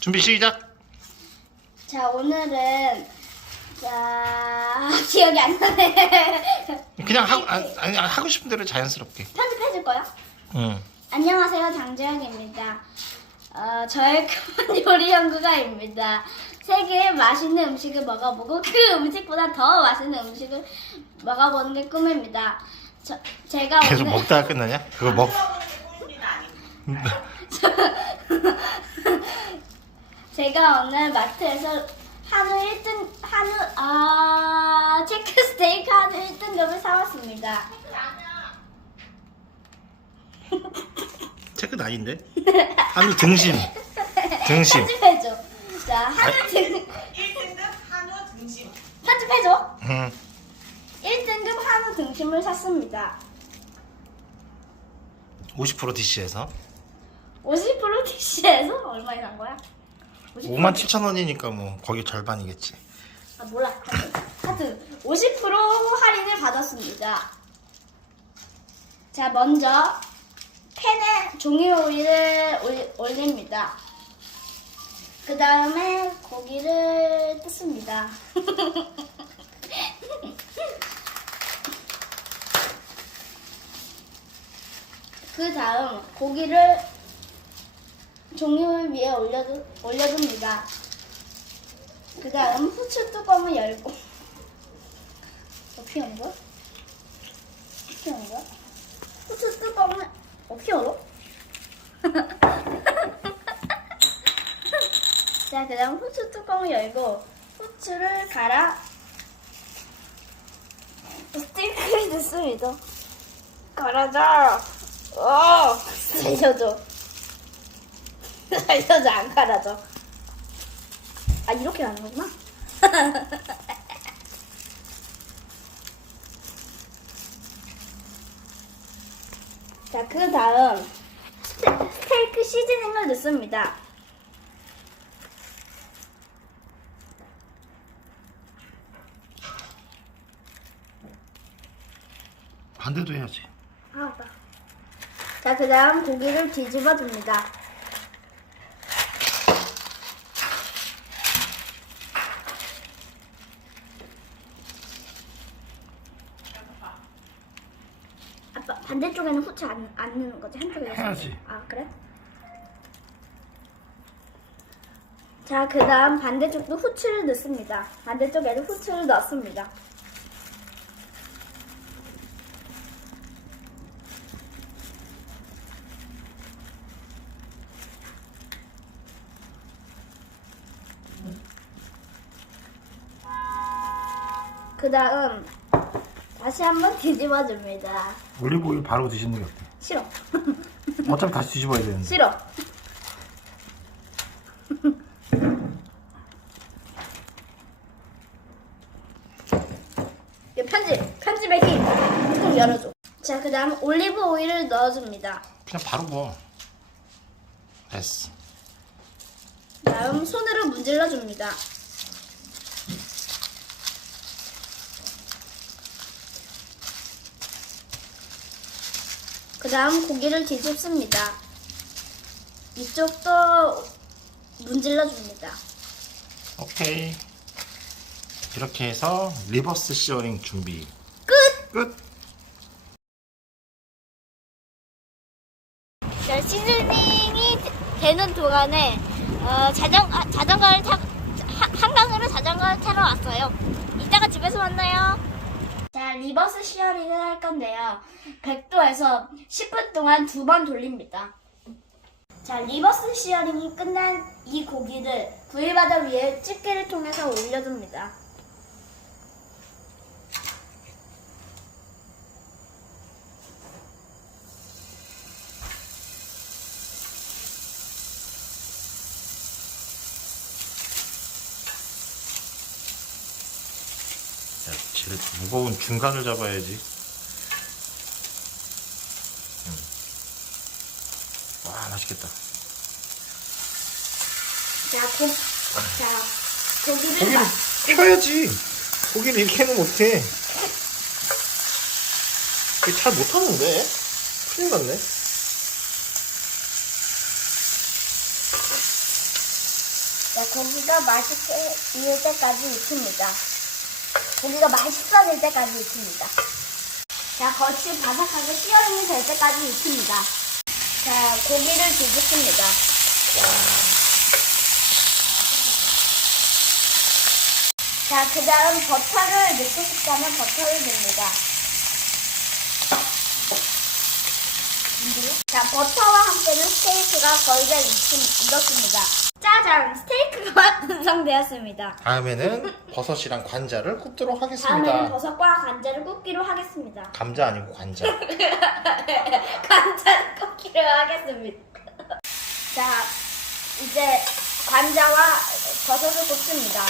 준비 시작. 자, 오늘은 기억이 안 나네. 그냥 아니, 하고 싶은 대로 자연스럽게. 편집해줄 거야? 응. 안녕하세요, 장재영입니다. 저의 큰 요리 연구가입니다. 세계의 맛있는 음식을 먹어보고 그 음식보다 더 맛있는 음식을 먹어보는 게 꿈입니다. 제가 계속 오늘 먹다가 끝나냐? 그거 먹. 제가 오늘 마트에서 체크 스테이크 한우 1등급을 사왔습니다. 체크 아닌데? 한우 등심. 등심. 편집해줘. 자, 한우 1등급 한우 등심. 편집해줘. 응. 1등급 한우 등심을 샀습니다. 50% DC에서 50% DC에서 얼마에 산 거야? 50%? 57,000원이니까 뭐 거기 절반이겠지. 아, 몰라. 하여튼 50% 할인을 받았습니다. 자, 먼저 팬에 종이 오일을 올립니다. 그 다음에 고기를 뜯습니다. 그 다음 고기를 종이오일 위에 올려둡니다. 그 다음 후추 뚜껑을 열고 어떻게 하는 거야? 어떻게 하는 거야? 후추 뚜껑을 어떻게 열어? 자, 그 다음 후추 뚜껑을 열고 후추를 갈아 스테이크를 넣습니다. 갈아줘. 살려줘. 살려줘, 안 갈아줘. 아, 이렇게 하는 거구나. 자, 그 다음 스테이크 시즈닝을 넣습니다. 반대도 해야지. 아, 맞다. 자, 그 다음 고기를 뒤집어 줍니다. 아빠, 반대쪽에는 후추 안 넣는 거지? 한쪽에 해야지. 아, 그래? 자, 그 다음 반대쪽도 후추를 넣습니다. 반대쪽에도 후추를 넣습니다. 그 다음 다시 한번 뒤집어 줍니다. 올리브오일 바로 드시는 게 어때? 싫어. 어차피 다시 뒤집어야 되는데. 싫어. 편집의 힘. 뚜껑 열어줘. 자, 그 다음 올리브 오일을 넣어줍니다. 그냥 바로 부어. 됐어. 다음 손으로 문질러 줍니다. 그 다음 고기를 뒤집습니다. 이쪽도 문질러 줍니다. 오케이. 이렇게 해서 리버스 시어링 준비. 끝. 자, 시즈닝이 되는 동안에 한강으로 자전거를 타러 왔어요. 이따가 집에서 만나요. 자, 리버스 시어링을 할 건데요. 100도에서 10분 동안 2번 돌립니다. 자, 리버스 시어링이 끝난 이 고기를 구이바다 위에 집게를 통해서 올려줍니다. 야, 제일 무거운 중간을 잡아야지. 와, 맛있겠다. 고기를 펴야지. 고기를 이렇게 하면 어떡해. 잘 못하는데? 큰일 났네. 자, 고기가 맛있게 익을 때까지 익힙니다. 고기가 맛있어질 때까지 익힙니다. 자, 겉이 바삭하게 시어링이 될 때까지 익힙니다. 자, 고기를 뒤집습니다. 자, 그 다음 버터를 넣고 싶다면 버터를 넣습니다. 자, 버터와 함께는 스테이크가 거의 다 익었습니다. 짜잔! 스테이크가 완성되었습니다. 다음에는 버섯이랑 관자를 굽도록 하겠습니다. 다음에는 버섯과 관자를 굽기로 하겠습니다. 감자 아니고 관자. 관자를 굽기로 하겠습니다. 자, 이제 관자와 버섯을 굽습니다.